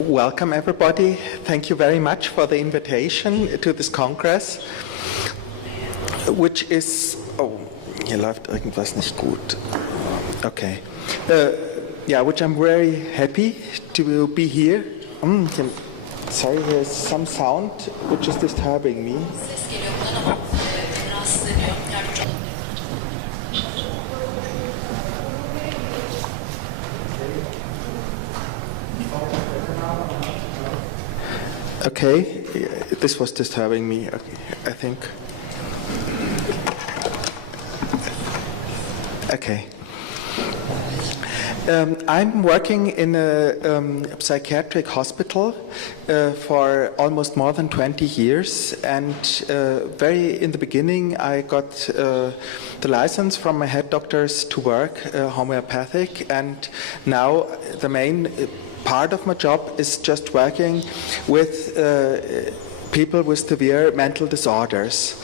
Welcome everybody. Thank you very much for the invitation to this Congress, which is... Oh, hier läuft irgendwas nicht gut. Okay. Which I'm very happy to be here. Sorry, there's some sound which is disturbing me. Okay, this was disturbing me, I think. Okay. I'm working in a psychiatric hospital for almost more than 20 years, and very in the beginning I got the license from my head doctors to work homeopathic, and now the main part of my job is just working with people with severe mental disorders.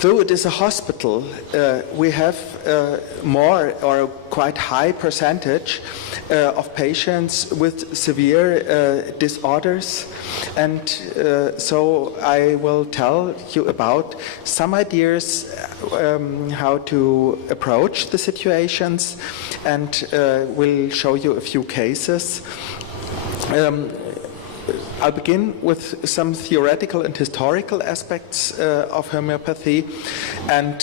Though it is a hospital, we have more or a quite high percentage of patients with severe disorders, and so I will tell you about some ideas how to approach the situations, and will show you a few cases. I'll begin with some theoretical and historical aspects of homeopathy, and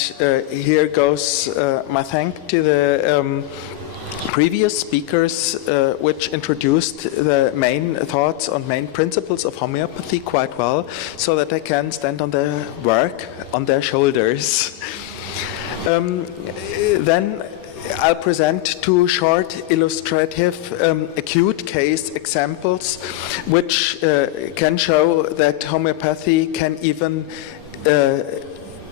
here goes my thanks to the previous speakers which introduced the main thoughts on main principles of homeopathy quite well, so that I can stand on their work on their shoulders. Then I'll present two short illustrative acute case examples which can show that homeopathy can even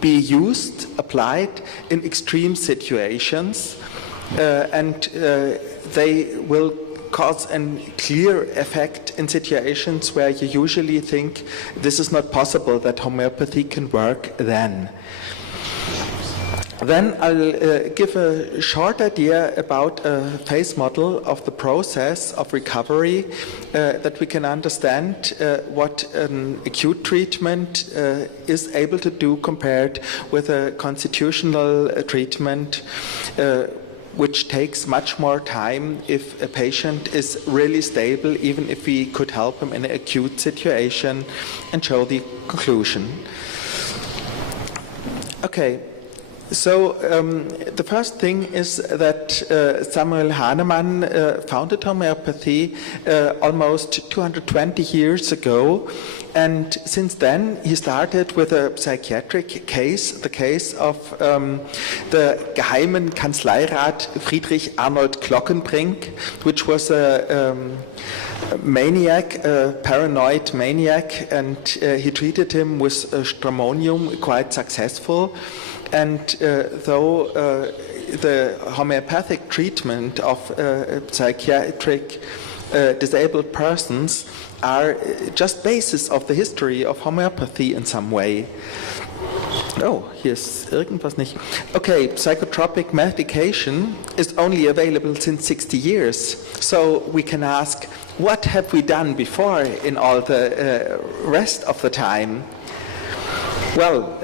be used, applied in extreme situations, and they will cause a clear effect in situations where you usually think this is not possible, that homeopathy can work then. Then I'll give a short idea about a phase model of the process of recovery, that we can understand what an acute treatment is able to do compared with a constitutional treatment, which takes much more time if a patient is really stable, even if we could help him in an acute situation, and show the conclusion. Okay. So the first thing is that Samuel Hahnemann founded homeopathy almost 220 years ago, and since then he started with a psychiatric case, the case of the geheimen Kanzleirat Friedrich Arnold Glockenbrink, which was a maniac, a paranoid maniac, and he treated him with stramonium quite successful. And though the homeopathic treatment of psychiatric disabled persons are just basis of the history of homeopathy in some way. Oh, hier ist irgendwas nicht. Okay, psychotropic medication is only available since 60 years. So we can ask, what have we done before in all the rest of the time? Well,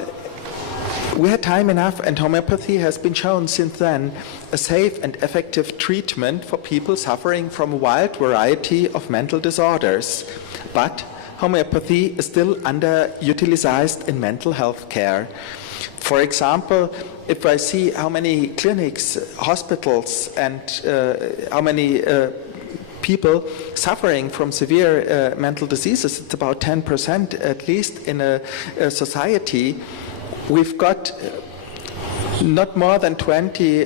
we had time enough, and homeopathy has been shown since then a safe and effective treatment for people suffering from a wide variety of mental disorders. But homeopathy is still underutilized in mental health care. For example, if I see how many clinics, hospitals, and how many people suffering from severe mental diseases, it's about 10% at least in a society. We've got not more than 20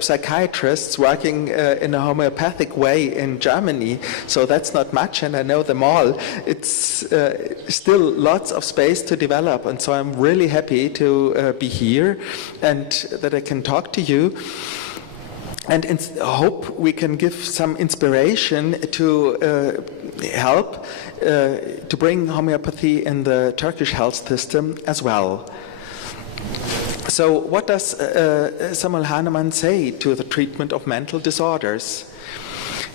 psychiatrists working in a homeopathic way in Germany, so that's not much, and I know them all. It's still lots of space to develop, and so I'm really happy to be here and that I can talk to you. And I hope we can give some inspiration to help to bring homeopathy in the Turkish health system as well. So what does Samuel Hahnemann say to the treatment of mental disorders?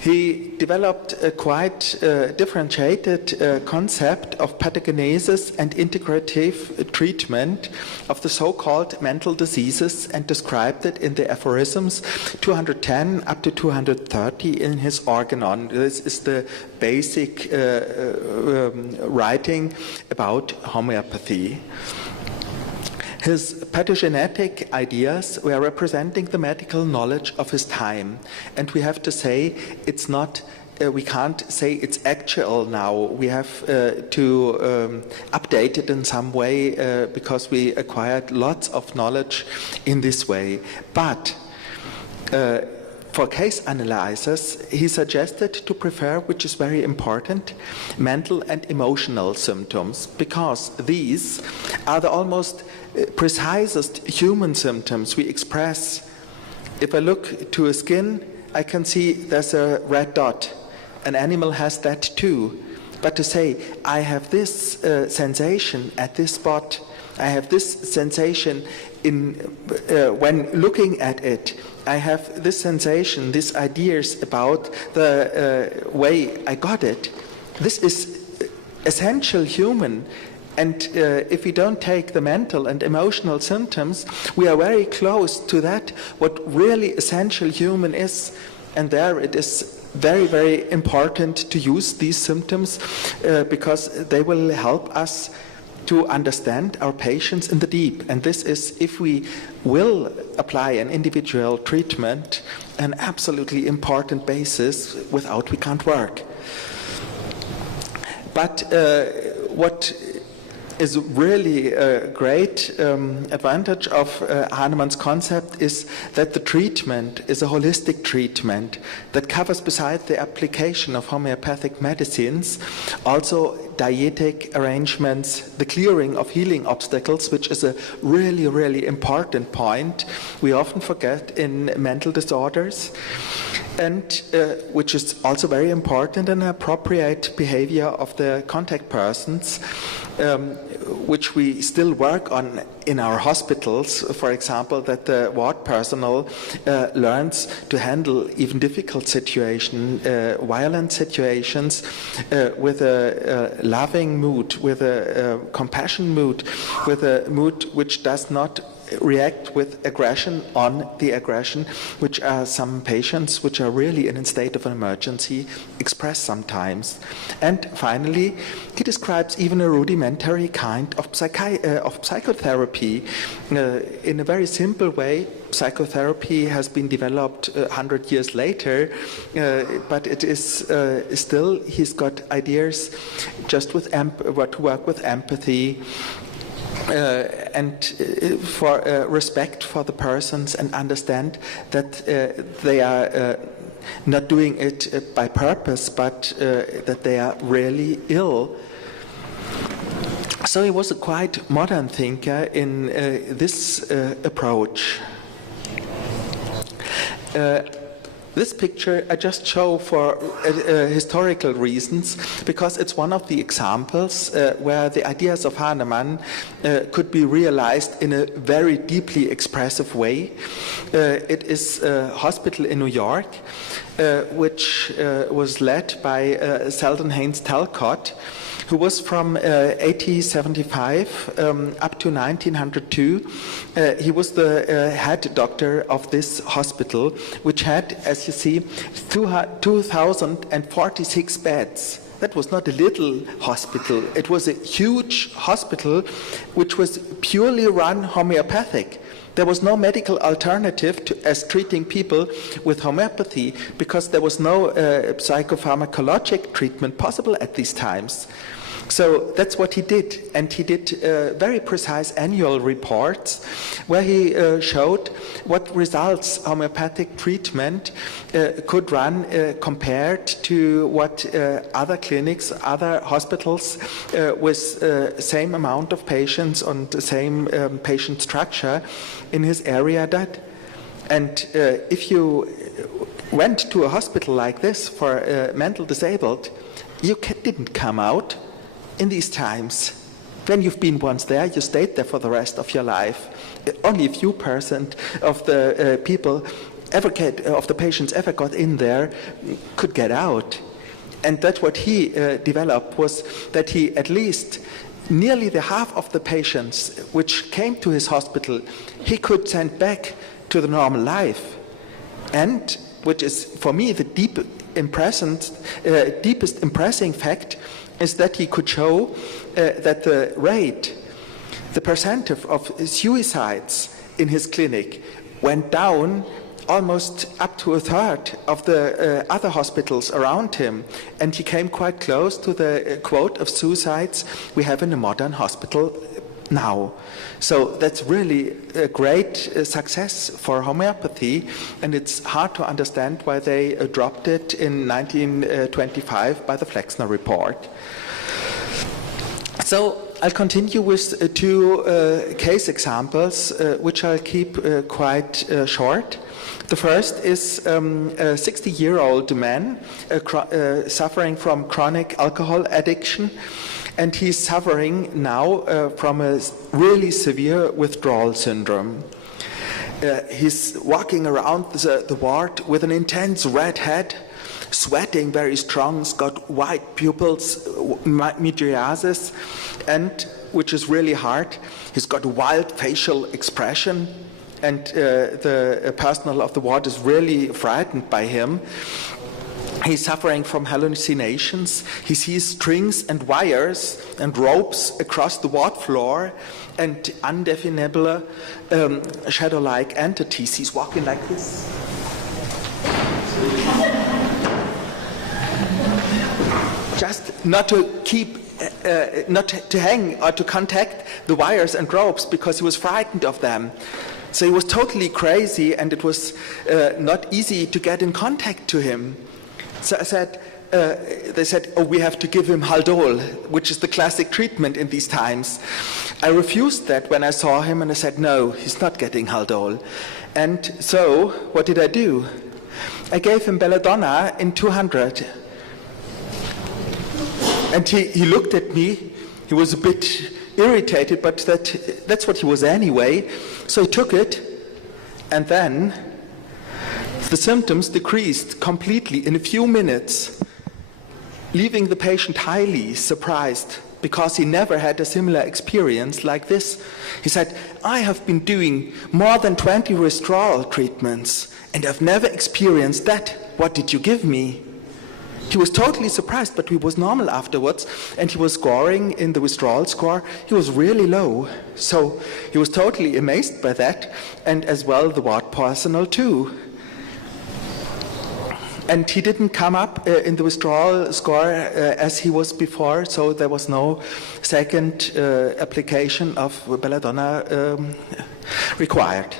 He developed a quite differentiated concept of pathogenesis and integrative treatment of the so-called mental diseases and described it in the aphorisms 210 up to 230 in his Organon. This is the basic writing about homeopathy. His pathogenetic ideas were representing the medical knowledge of his time, and we have to say it's not, we can't say it's actual now. We have to update it in some way because we acquired lots of knowledge in this way. But for case analysis, he suggested to prefer, which is very important, mental and emotional symptoms, because these are the almost precisest human symptoms we express. If I look to a skin, I can see there's a red dot. An animal has that too. But to say, I have this sensation at this spot, I have this sensation in when looking at it, I have this sensation, these ideas about the way I got it. This is essential human. And if we don't take the mental and emotional symptoms, we are very close to that, what really essential human is. And there it is very, very important to use these symptoms because they will help us to understand our patients in the deep. And this is, if we will apply an individual treatment, an absolutely important basis. Without we can't work. But what is really a great advantage of Hahnemann's concept is that the treatment is a holistic treatment that covers, beside the application of homeopathic medicines, also dietetic arrangements, the clearing of healing obstacles, which is a really, really important point we often forget in mental disorders, and which is also very important, an appropriate behavior of the contact persons, which we still work on in our hospitals. For example, that the ward personnel learns to handle even difficult situations, violent situations, with a loving mood, with a compassion mood, with a mood which does not react with aggression on the aggression, which are some patients which are really in a state of an emergency express sometimes. And finally, he describes even a rudimentary kind of psychotherapy. In a very simple way, psychotherapy has been developed 100 years later, but it is still, he's got ideas just with to work with empathy, and for respect for the persons, and understand that they are not doing it by purpose, but that they are really ill. So he was a quite modern thinker in this approach. This picture I just show for historical reasons, because it's one of the examples where the ideas of Hahnemann could be realized in a very deeply expressive way. It is a hospital in New York, which was led by Selden Haynes Talcott, who was from 1875 up to 1902. He was the head doctor of this hospital, which had, as you see, 2,046 beds. That was not a little hospital. It was a huge hospital which was purely run homeopathic. There was no medical alternative to as treating people with homeopathy, because there was no psychopharmacologic treatment possible at these times. So that's what he did, and he did very precise annual reports where he showed what results homeopathic treatment could run compared to what other clinics, other hospitals with same amount of patients and the same patient structure in his area did. And if you went to a hospital like this for mental disabled, you didn't come out. In these times, when you've been once there, you stayed there for the rest of your life. Only a few % of the people of the patients ever got in there could get out. And that's what he developed, was that he at least nearly the half of the patients which came to his hospital, he could send back to the normal life. And, which is for me the deepest impressing fact, is that he could show that the percentage of suicides in his clinic went down almost up to a third of the other hospitals around him, and he came quite close to the quote of suicides we have in a modern hospital now. So that's really a great success for homeopathy, and it's hard to understand why they dropped it in 1925 by the Flexner report. So I'll continue with two case examples, which I'll keep quite short. The first is a 60-year-old man suffering from chronic alcohol addiction, and he's suffering now from a really severe withdrawal syndrome. He's walking around the ward with an intense red head, sweating very strong. He's got white pupils, mydriasis, and which is really hard. He's got a wild facial expression, and the personnel of the ward is really frightened by him. He's suffering from hallucinations. He sees strings and wires and ropes across the ward floor and undefinable shadow-like entities. He's walking like this. Just not to keep, not to hang or to contact the wires and ropes because he was frightened of them. So he was totally crazy, and it was not easy to get in contact to him. So I said, they said, oh, we have to give him Haldol, which is the classic treatment in these times. I refused that when I saw him, and I said, no, he's not getting Haldol. And so what did I do? I gave him belladonna in 200. And he looked at me. He was a bit irritated, but that's what he was anyway. So he took it, and then the symptoms decreased completely in a few minutes, leaving the patient highly surprised because he never had a similar experience like this. He said, I have been doing more than 20 withdrawal treatments, and I've never experienced that. What did you give me? He was totally surprised, but he was normal afterwards, and he was scoring in the withdrawal score. He was really low. So he was totally amazed by that, and as well the ward personnel too. And he didn't come up in the withdrawal score as he was before, so there was no second application of belladonna required.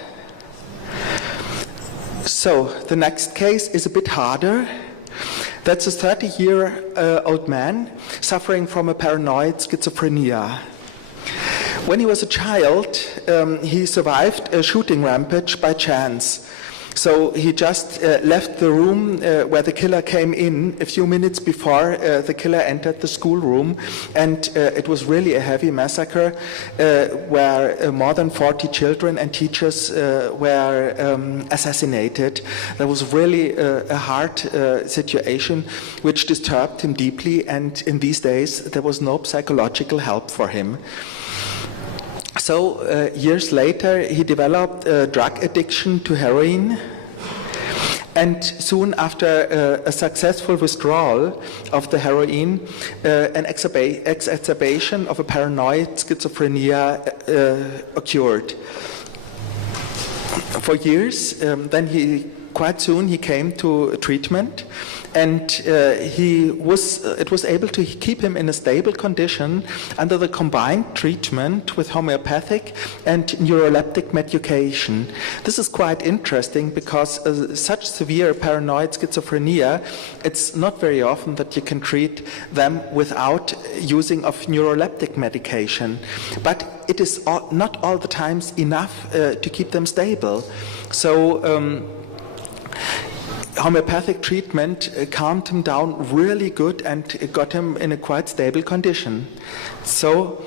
So the next case is a bit harder. That's a 30-year-old man suffering from a paranoid schizophrenia. When he was a child, he survived a shooting rampage by chance. So he just left the room where the killer came in a few minutes before the killer entered the schoolroom, and it was really a heavy massacre where more than 40 children and teachers were assassinated. That was really a hard situation which disturbed him deeply, and in these days there was no psychological help for him. So years later, he developed a drug addiction to heroin, and soon after a successful withdrawal of the heroin, an exacerbation of a paranoid schizophrenia occurred. For years, then quite soon he came to treatment, and it was able to keep him in a stable condition under the combined treatment with homeopathic and neuroleptic medication. This is quite interesting because such severe paranoid schizophrenia, it's not very often that you can treat them without using of neuroleptic medication. But it is not all the times enough to keep them stable. So homeopathic treatment calmed him down really good and got him in a quite stable condition. So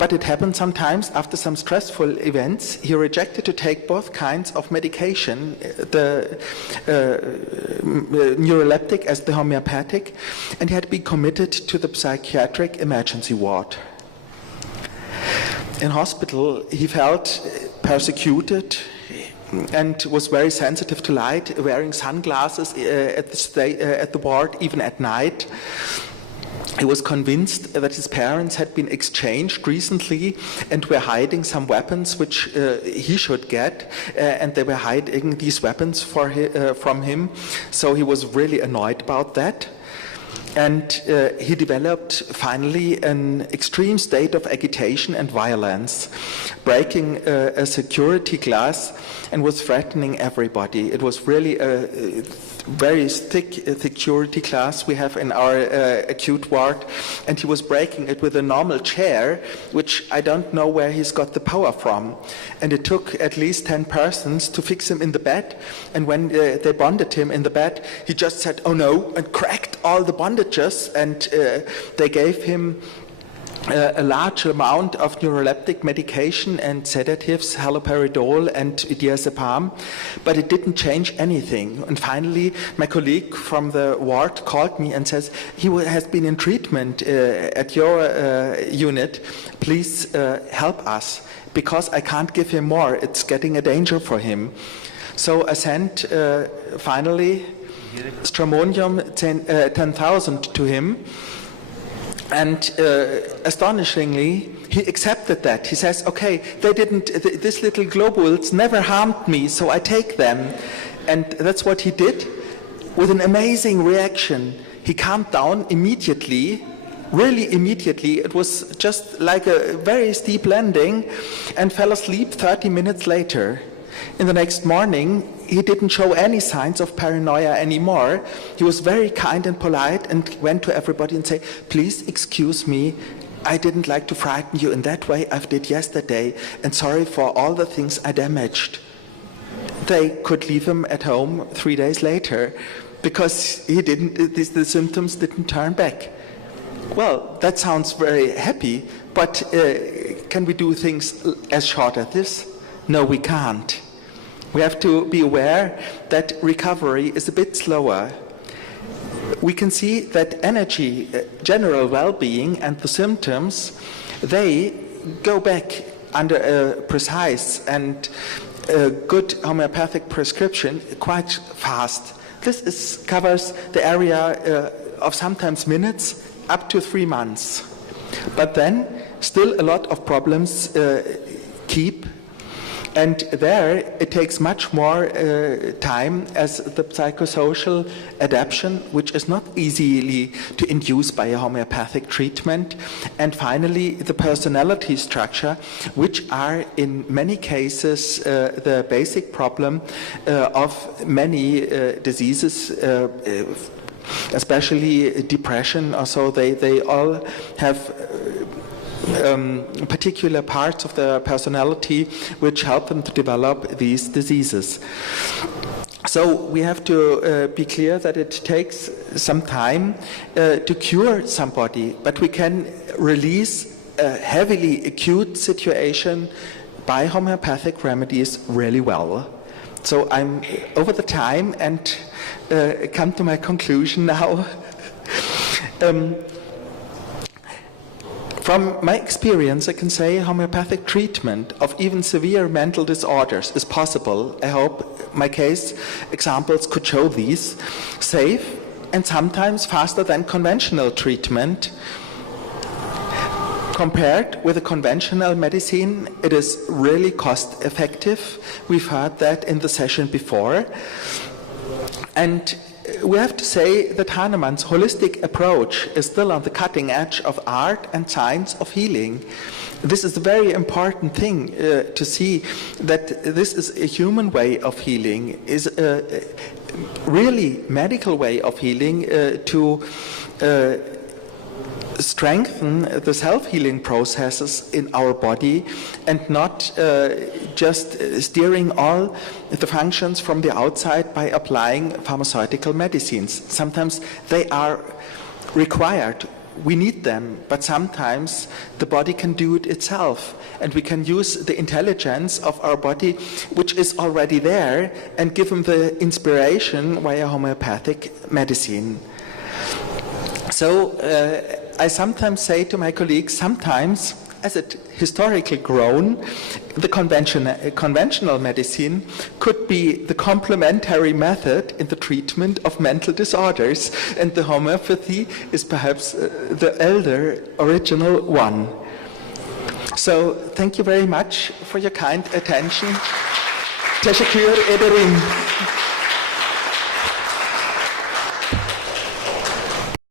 But it happened sometimes after some stressful events, he rejected to take both kinds of medication, the neuroleptic as the homeopathic, and he had been committed to the psychiatric emergency ward. In hospital, he felt persecuted and was very sensitive to light, wearing sunglasses at the ward, even at night. He was convinced that his parents had been exchanged recently and were hiding some weapons which he should get, and they were hiding these weapons from him. So he was really annoyed about that. And he developed finally an extreme state of agitation and violence, breaking a security glass and was threatening everybody. It was really a very thick security glass we have in our acute ward, and he was breaking it with a normal chair, which I don't know where he's got the power from. And it took at least 10 persons to fix him in the bed, and when they bonded him in the bed, he just said, "Oh no," and cracked all the bandages, and they gave him a large amount of neuroleptic medication and sedatives, haloperidol and diazepam, but it didn't change anything. And finally, my colleague from the ward called me and says, "He has been in treatment at your unit. Please help us, because I can't give him more. It's getting a danger for him." So I sent finally stramonium 10,000 to him. And astonishingly, he accepted that. He says, "Okay, these little globules never harmed me, so I take them." And that's what he did. With an amazing reaction, he calmed down immediately, really immediately. It was just like a very steep landing, and fell asleep 30 minutes later. In the next morning, he didn't show any signs of paranoia anymore. He was very kind and polite and went to everybody and said, "Please excuse me, I didn't like to frighten you in that way I did yesterday, and sorry for all the things I damaged." They could leave him at home 3 days later because the symptoms didn't turn back. Well, that sounds very happy, but can we do things as short as this? No, we can't. We have to be aware that recovery is a bit slower. We can see that energy, general well-being, and the symptoms, they go back under a precise and good homeopathic prescription quite fast. This covers the area of sometimes minutes up to 3 months. But then still a lot of problems keep. And there it takes much more time, as the psychosocial adaptation, which is not easily to induce by a homeopathic treatment, and finally the personality structure, which are in many cases the basic problem of many diseases, especially depression. Also, they all have particular parts of their personality which help them to develop these diseases. So we have to be clear that it takes some time to cure somebody, but we can release a heavily acute situation by homeopathic remedies really well. So I'm over the time and come to my conclusion now. From my experience, I can say homeopathic treatment of even severe mental disorders is possible. I hope my case examples could show these. Safe and sometimes faster than conventional treatment. Compared with a conventional medicine, it is really cost effective. We've heard that in the session before. And we have to say that Hahnemann's holistic approach is still on the cutting edge of art and science of healing. This is a very important thing to see, that this is a human way of healing, is a really medical way of healing to strengthen the self-healing processes in our body, and not just steering all the functions from the outside by applying pharmaceutical medicines. Sometimes they are required we need them, but sometimes the body can do it itself, and we can use the intelligence of our body, which is already there, and give them the inspiration via homeopathic medicine. So I sometimes say to my colleagues, sometimes, as it historically grown, the conventional medicine could be the complementary method in the treatment of mental disorders, and the homeopathy is perhaps the elder, original one. So thank you very much for your kind attention. Teşekkür ederim.